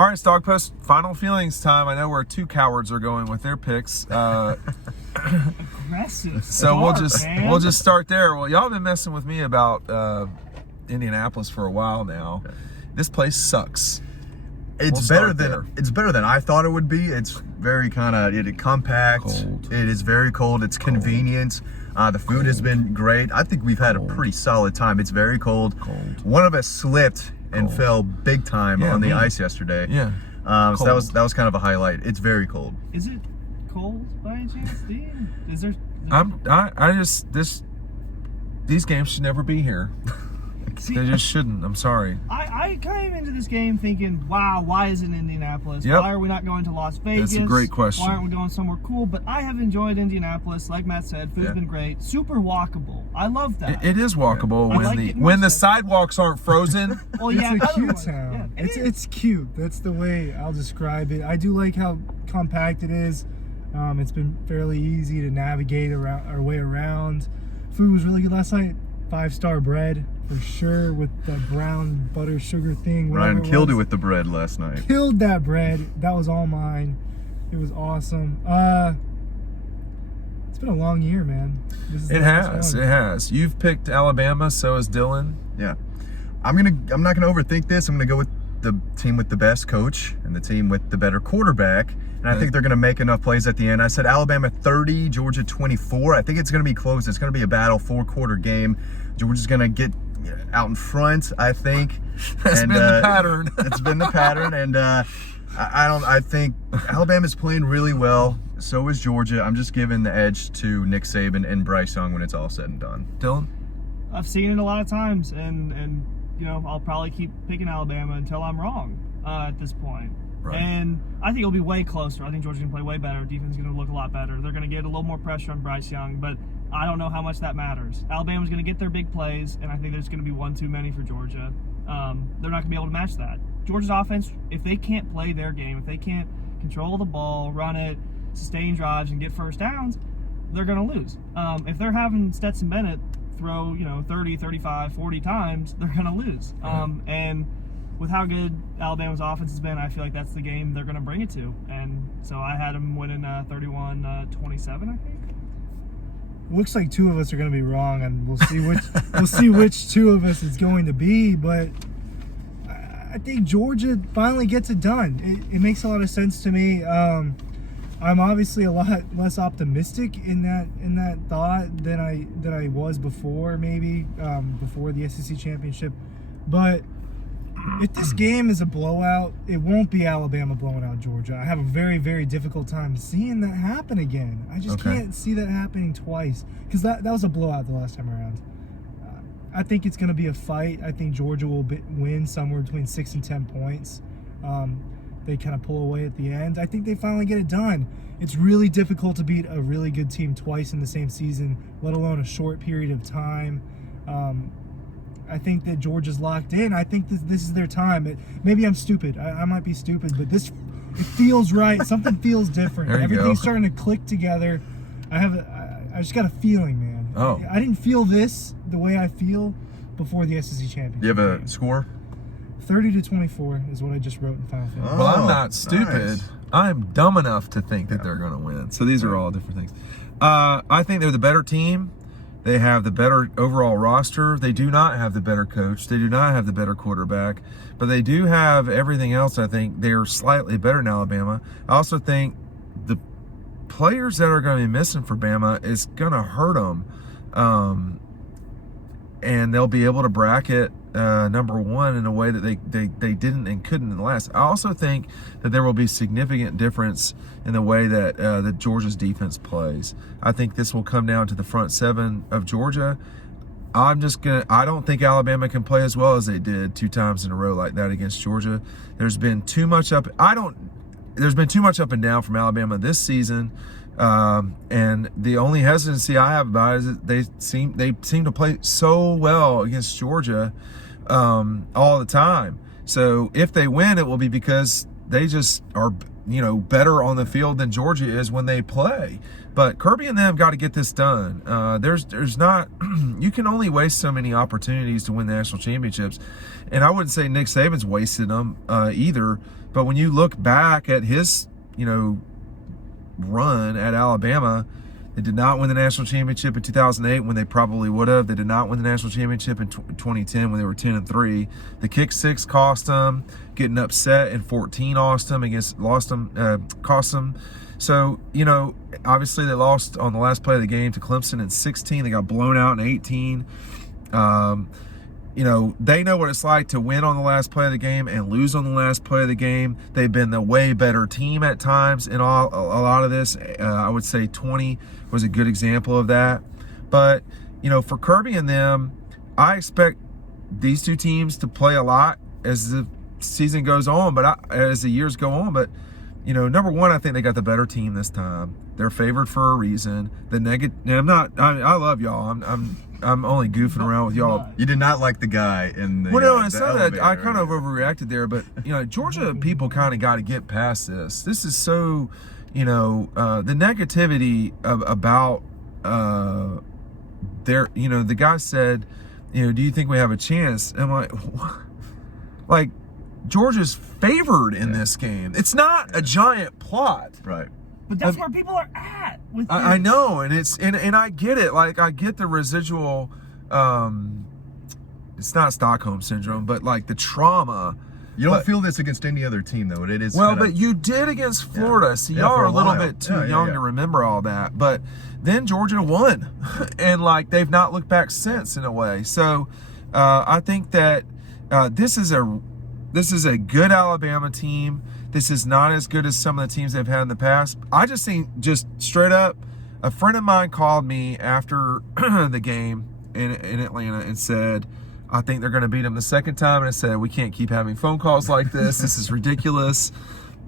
All right, Stock Post, final feelings time. I know where two cowards are going with their picks. Aggressive. So Man. we'll just start there. Well, y'all been messing with me about Indianapolis for a while now. This place sucks. It's better than I thought it would be. It's very kind of compact. Cold. It is very cold. It's convenient. The food has been great. I think we've had a pretty solid time. It's very cold. One of us slipped and fell big time on the ice yesterday. Yeah. So that was kind of a highlight. It's very cold. Is it cold by any chance, Dean? Is there? These games should never be here. See, They just shouldn't. I'm sorry. I came into this game thinking, wow, why is it Indianapolis? Yep. Why are we not going to Las Vegas? That's a great question. Why aren't we going somewhere cool? But I have enjoyed Indianapolis. Like Matt said, food's been great. Super walkable. I love that. It is walkable I when like the sidewalks aren't frozen. Well, yeah, It's a cute otherwise, town. yeah, It's cute. That's the way I'll describe it. I do like how compact it is. It's been fairly easy to navigate our way around. Food was really good last night. 5-star bread for sure with the brown butter sugar thing. Ryan killed it with the bread last night. Killed that bread. That was all mine. It was awesome. It's been a long year, man. It has. You've picked Alabama, so has Dylan. Yeah. I'm not gonna overthink this. I'm gonna go with the team with the best coach and the team with the better quarterback. And I think they're going to make enough plays at the end. I said Alabama 30, Georgia 24. I think it's going to be close. It's going to be a battle, 4-quarter game. Georgia's going to get out in front, I think. That's been the pattern. It's been the pattern. And I think Alabama's playing really well. So is Georgia. I'm just giving the edge to Nick Saban and Bryce Young when it's all said and done. Dylan? I've seen it a lot of times, and I'll probably keep picking Alabama until I'm wrong at this point. Right. And I think it'll be way closer. I think Georgia's going to play way better. Defense is going to look a lot better. They're going to get a little more pressure on Bryce Young, but I don't know how much that matters. Alabama's going to get their big plays, and I think there's going to be one too many for Georgia. They're not going to be able to match that. Georgia's offense, if they can't play their game, if they can't control the ball, run it, sustain drives, and get first downs, they're going to lose. If they're having Stetson Bennett throw 30, 35, 40 times, they're going to lose. And with how good Alabama's offense has been, I feel like that's the game they're going to bring it to. And so I had them winning 31-27, I think. Looks like two of us are going to be wrong, and we'll see which two of us it's going to be. But I think Georgia finally gets it done. It makes a lot of sense to me. I'm obviously a lot less optimistic in that thought than I was before, maybe before the SEC championship. But if this game is a blowout, it won't be Alabama blowing out Georgia. I have a very, very difficult time seeing that happen again. I just can't see that happening twice, because that was a blowout the last time around. I think it's going to be a fight. I think Georgia will win somewhere between 6 and 10 points. They kind of pull away at the end. I think they finally get it done. It's really difficult to beat a really good team twice in the same season, let alone a short period of time. I think that Georgia's locked in. I think this is their time. Maybe I'm stupid. I might be stupid, but it feels right. Something feels different. Everything's starting to click together. I just got a feeling, man. Oh. I didn't feel this the way I feel before the SEC championship. You have a score? 30-24 is what I just wrote in Final Fantasy. Well, I'm not stupid. Nice. I'm dumb enough to think that they're going to win. So these are all different things. I think they're the better team. They have the better overall roster. They do not have the better coach. They do not have the better quarterback. But they do have everything else. I think they're slightly better than Alabama. I also think the players that are going to be missing for Bama is going to hurt them. And they'll be able to bracket number one in a way that they didn't and couldn't in the last. I also think that there will be significant difference in the way that Georgia's defense plays. I think this will come down to the front seven of Georgia. I don't think Alabama can play as well as they did 2 times in a row like that against Georgia. There's been too much up and down from Alabama this season. And the only hesitancy I have about it is that they seem to play so well against Georgia all the time. So if they win, it will be because they just are better on the field than Georgia is when they play. But Kirby and them got to get this done. There's not you can only waste so many opportunities to win national championships, and I wouldn't say Nick Saban's wasted them either. But when you look back at his run at Alabama, they did not win the national championship in 2008 when they probably would have. They did not win the national championship in 2010 when they were 10-3. The kick six cost them. Getting upset in 14 cost them. So, obviously they lost on the last play of the game to Clemson in 16. They got blown out in 18. They know what it's like to win on the last play of the game and lose on the last play of the game. They've been the way better team at times in a lot of this. I would say 20 was a good example of that. But, for Kirby and them, I expect these two teams to play a lot as the season goes on, as the years go on. But, number one, I think they got the better team this time. They're favored for a reason. I love y'all. I'm only goofing around with y'all. You did not like the guy in the. Well, no, it's not that I kind of overreacted there, but Georgia people kind of got to get past this. This is so, the negativity about the guy said, do you think we have a chance? And I'm like, what? Like, Georgia's favored in this game. It's not a giant plot. Right. But that's where people are at. I know, and and I get it. Like, I get the residual. It's not Stockholm syndrome, but like the trauma. You don't feel this against any other team, though. It is. Well, but you did against Florida. So y'all are a little bit too young to remember all that. But then Georgia won, and like they've not looked back since in a way. So I think that this is a good Alabama team. This is not as good as some of the teams they've had in the past. I just think, just straight up, a friend of mine called me after the game in Atlanta and said, I think they're going to beat them the second time. And I said, we can't keep having phone calls like this. This is ridiculous.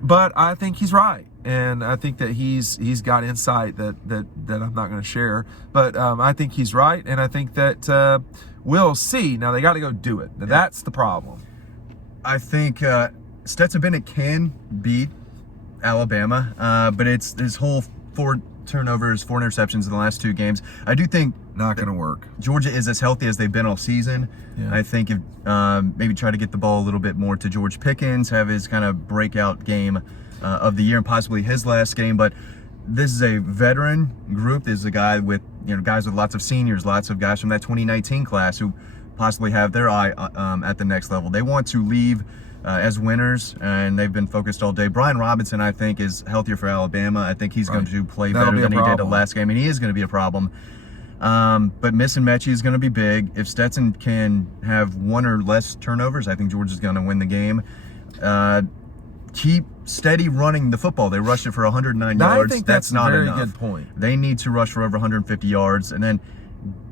But I think he's right. And I think that he's got insight that I'm not going to share. But I think he's right. And I think that we'll see. Now, they got to go do it. Now, that's the problem. I think Stetson Bennett can beat Alabama, but it's his whole 4 turnovers, 4 interceptions in the last 2 games. I do think not going to work. Georgia is as healthy as they've been all season. Yeah. I think if maybe try to get the ball a little bit more to George Pickens, have his kind of breakout game of the year and possibly his last game. But this is a veteran group. This is a guy with guys with lots of seniors, lots of guys from that 2019 class who possibly have their eye at the next level. They want to leave as winners, and they've been focused all day. Brian Robinson, I think, is healthier for Alabama. I think he's going to play better than he did the last game, and he is going to be a problem. But missing Mechie is going to be big. If Stetson can have 1 or less turnovers, I think Georgia's going to win the game. Keep steady running the football. They rushed it for 109 yards. I think that's not a very enough. Good point. They need to rush for over 150 yards, and then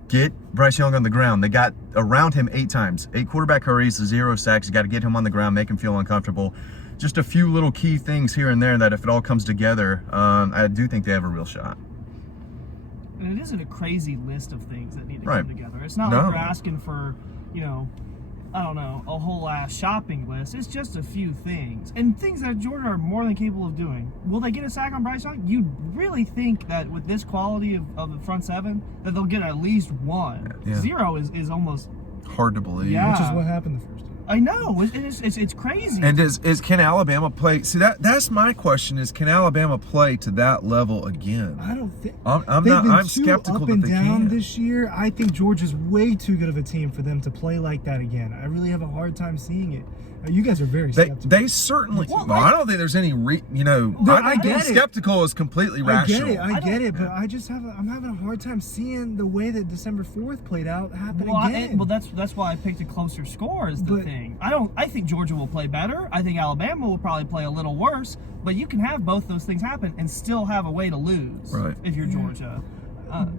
get Bryce Young on the ground. They got around him 8 times. 8 quarterback hurries, 0 sacks. You got to get him on the ground, make him feel uncomfortable. Just a few little key things here and there that if it all comes together, I do think they have a real shot. And it isn't a crazy list of things that need to come together. It's not like we're asking for, a whole ass shopping list. It's just a few things. And things that Georgia are more than capable of doing. Will they get a sack on Bryce Young? You really think that with this quality of the front 7, that they'll get at least 1? Yeah. 0 is almost hard to believe. Yeah. Which is what happened the first time. I know. It's crazy. And can Alabama play? See, that's my question: is can Alabama play to that level again? I don't think. I'm skeptical up and that they down can. this year. I think Georgia's way too good of a team for them to play like that again. I really have a hard time seeing it. You guys are very skeptical. They certainly. Well, I don't think there's any. I think skeptical is completely rational. I get it, but I'm having a hard time seeing the way that December 4th played out happen again. That's why I picked a closer score as the thing. I think Georgia will play better. I think Alabama will probably play a little worse. But you can have both those things happen and still have a way to lose if you're Georgia.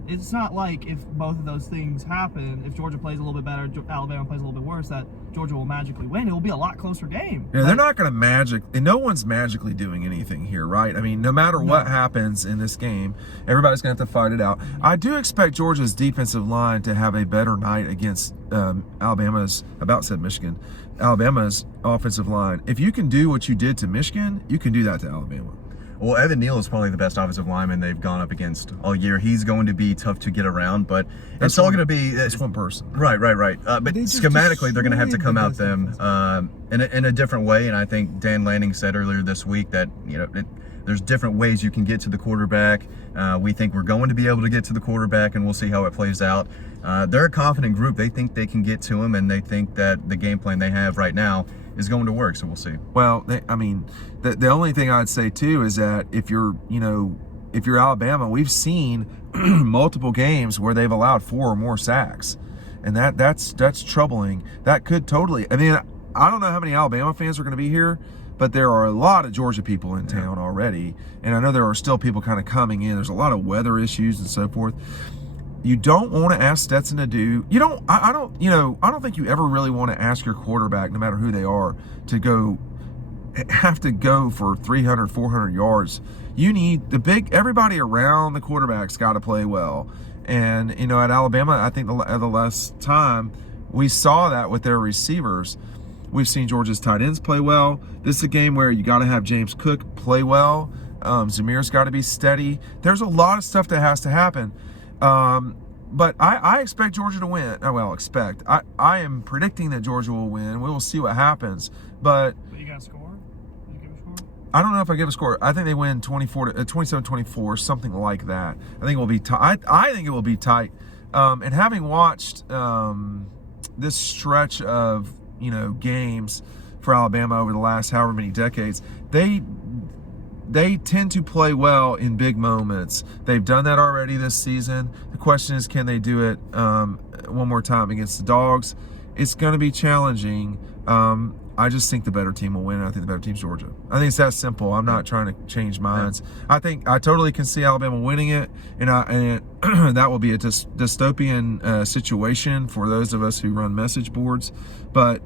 It's not like if both of those things happen, if Georgia plays a little bit better, Alabama plays a little bit worse, that Georgia will magically win. It will be a lot closer game. Yeah, they're not going to and no one's magically doing anything here, right? I mean, no matter what happens in this game, everybody's going to have to fight it out. I do expect Georgia's defensive line to have a better night against Alabama's offensive line. If you can do what you did to Michigan, you can do that to Alabama. Well, Evan Neal is probably the best offensive lineman they've gone up against all year. He's going to be tough to get around, but it's all going to be... It's one person. Right. But schematically, they're going to have to come out them in a different way, and I think Dan Lanning said earlier this week that, there's different ways you can get to the quarterback. We think we're going to be able to get to the quarterback, and we'll see how it plays out. They're a confident group. They think they can get to him, and they think that the game plan they have right now is going to work, so we'll see. Well, the only thing I'd say too is that if you're Alabama, we've seen multiple games where they've allowed 4 or more sacks, and that's troubling. That could totally. I mean, I don't know how many Alabama fans are going to be here, but there are a lot of Georgia people in town already, and I know there are still people kind of coming in. There's a lot of weather issues and so forth. You don't want to ask Stetson to do. I don't think you ever really want to ask your quarterback, no matter who they are, to have to go for 300, 400 yards. You need everybody around the quarterback's got to play well. And at Alabama, I think the last time we saw that with their receivers. We've seen Georgia's tight ends play well. This is a game where you got to have James Cook play well. Zamir's got to be steady. There's a lot of stuff that has to happen. But I expect Georgia to win. I am predicting that Georgia will win. We will see what happens. But you got a score? Did you give a score? I don't know if I give a score. I think they win 27-24, something like that. I think it will be tight. I think it will be tight. And having watched this stretch of games for Alabama over the last however many decades, they tend to play well in big moments. They've done that already this season. The question is, can they do it one more time against the Dogs? It's going to be challenging. I just think the better team will win, and I think the better team's Georgia. I think it's that simple. I'm not trying to change minds. I think I totally can see Alabama winning it, and that will be a dystopian situation for those of us who run message boards. But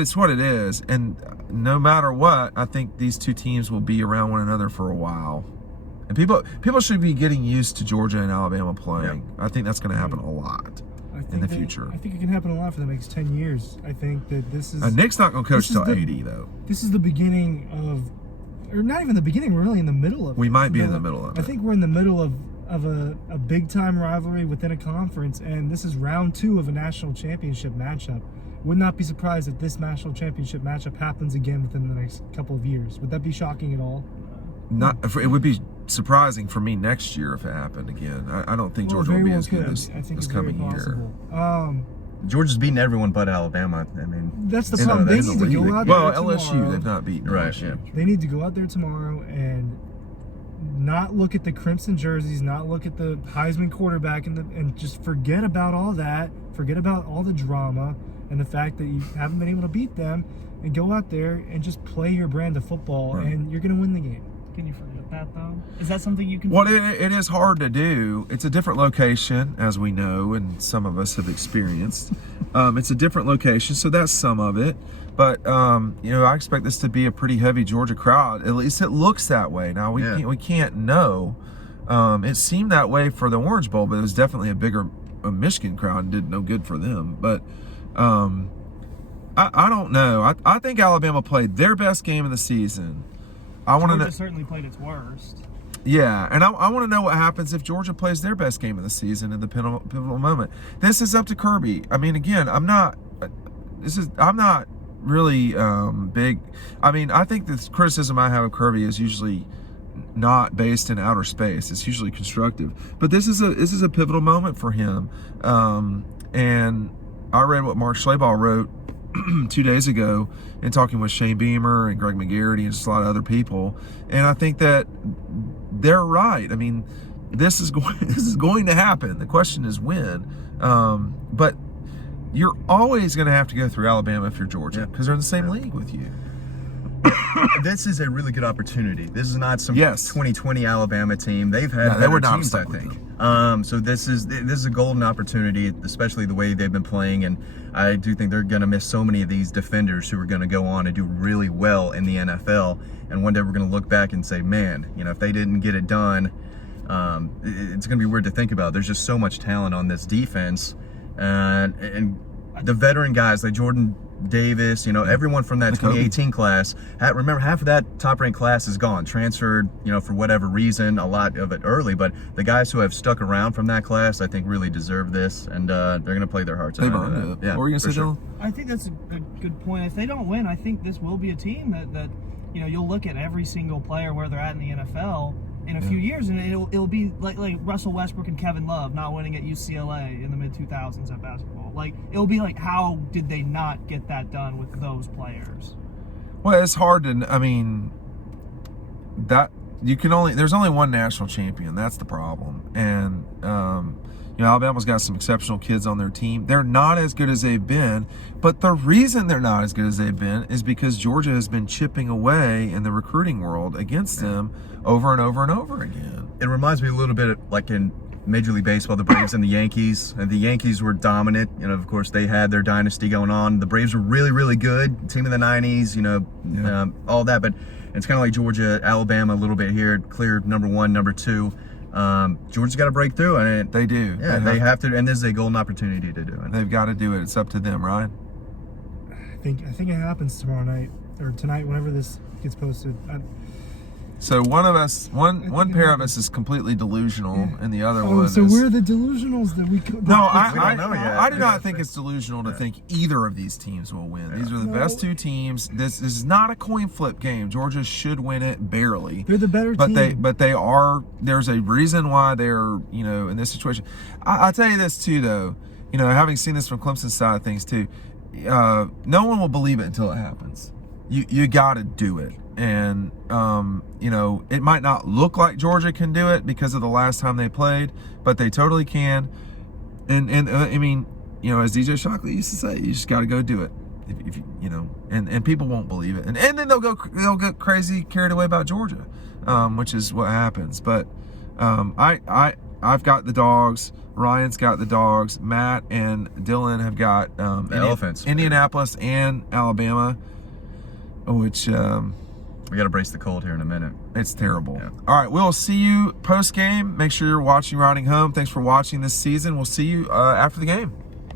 it's what it is, and no matter what, I think these two teams will be around one another for a while. And people should be getting used to Georgia and Alabama playing. Yeah. I think that's going to happen a lot in the future. I think it can happen a lot for the next 10 years. I think that this is... Nick's not going to coach till 80, though. This is the beginning of... Or not even the beginning, we're really in the middle of it. We might be in the middle of it. I think we're in the middle of a big-time rivalry within a conference, and this is round 2 of a national championship matchup. Would not be surprised if this national championship matchup happens again within the next couple of years. Would that be shocking at all? It would be surprising for me next year if it happened again. I don't think Georgia will be as good this coming year. Georgia's beaten everyone but Alabama. I mean, that's the problem. They need to go out there tomorrow. Well, LSU, they've not beaten LSU. Yeah. They need to go out there tomorrow and not look at the crimson jerseys, not look at the Heisman quarterback, and just forget about all that. Forget about all the drama and the fact that you haven't been able to beat them, and go out there and just play your brand of football, and you're going to win the game. Can you forget that, though? Is that something you can... Well, it is hard to do. It's a different location, as we know, and some of us have experienced. It's a different location, so that's some of it. But, I expect this to be a pretty heavy Georgia crowd. At least it looks that way. Now, we can't know. It seemed that way for the Orange Bowl, but it was definitely a bigger Michigan crowd and did no good for them. But I don't know. I think Alabama played their best game of the season. Georgia certainly played its worst. Yeah, and I want to know what happens if Georgia plays their best game of the season in the pivotal moment. This is up to Kirby. I mean, again, I'm not really big. I mean, I think the criticism I have of Kirby is usually not based in outer space. It's usually constructive. But this is a pivotal moment for him. And I read what Mark Schlabach wrote 2 days ago in talking with Shane Beamer and Greg McGarity and just a lot of other people, and I think that they're right. I mean, this is going to happen. The question is when. But you're always going to have to go through Alabama if you're Georgia, because they're in the same league with you. This is a really good opportunity. This is not some Yes. 2020 Alabama team. They've had No, they better were not teams, I stuck with think. So this is a golden opportunity, especially the way they've been playing. And I do think they're going to miss so many of these defenders who are going to go on and do really well in the NFL. And one day we're going to look back and say, man, if they didn't get it done, it's going to be weird to think about. There's just so much talent on this defense, and the veteran guys like Jordan Davis, everyone from that The Kobe. 2018 class. Remember, half of that top-ranked class is gone, transferred, for whatever reason. A lot of it early, but the guys who have stuck around from that class, I think, really deserve this, and they're going to play their hearts out. They've earned it. Yeah, What were you for going to say, sure. Dylan? I think that's a good point. If they don't win, I think this will be a team that you'll look at every single player where they're at in the NFL in a few years, and it'll be like Russell Westbrook and Kevin Love not winning at UCLA in the mid 2000s at basketball. Like, it'll be like, how did they not get that done with those players? Well, it's hard to. I mean, that you can only. There's only one national champion. That's the problem. And Alabama's got some exceptional kids on their team. They're not as good as they've been, but the reason they're not as good as they've been is because Georgia has been chipping away in the recruiting world against them over and over and over again. It reminds me a little bit like in Major League Baseball, the Braves and the Yankees. And the Yankees were dominant. Of course, they had their dynasty going on. The Braves were really, really good. Team of the 90s, all that. But it's kind of like Georgia, Alabama a little bit here. Clear number one, number two. Georgia's got to break through. And They do. yeah, they have to. And this is a golden opportunity to do it. They've got to do it. It's up to them, Ryan. I think it happens tomorrow night or tonight, whenever this gets posted. So one of us, one think pair it of us is completely delusional, and the other Oh, one so is. we're the delusionals that we could. No, We don't know yet. I do not Yeah. think it's delusional to think either of these teams will win. These are the No. best two teams. This is not a coin flip game. Georgia should win it barely. They're the better But team. they are. There's a reason why they're in this situation. I'll tell you this too, though. Having seen this from Clemson's side of things too, no one will believe it until it happens. You got to do it, and it might not look like Georgia can do it because of the last time they played, but they totally can. And I mean, as DJ Shockley used to say, you just got to go do it. If and people won't believe it, and then they'll get crazy, carried away about Georgia, which is what happens. But I've got the dogs. Ryan's got the dogs. Matt and Dylan have got Elephants. Indianapolis and Alabama, which We got to brace the cold here in a minute. it's terrible. Yeah. All right, we'll see you post game. Make sure you're watching Riding Home. Thanks for watching this season. We'll see you after the game.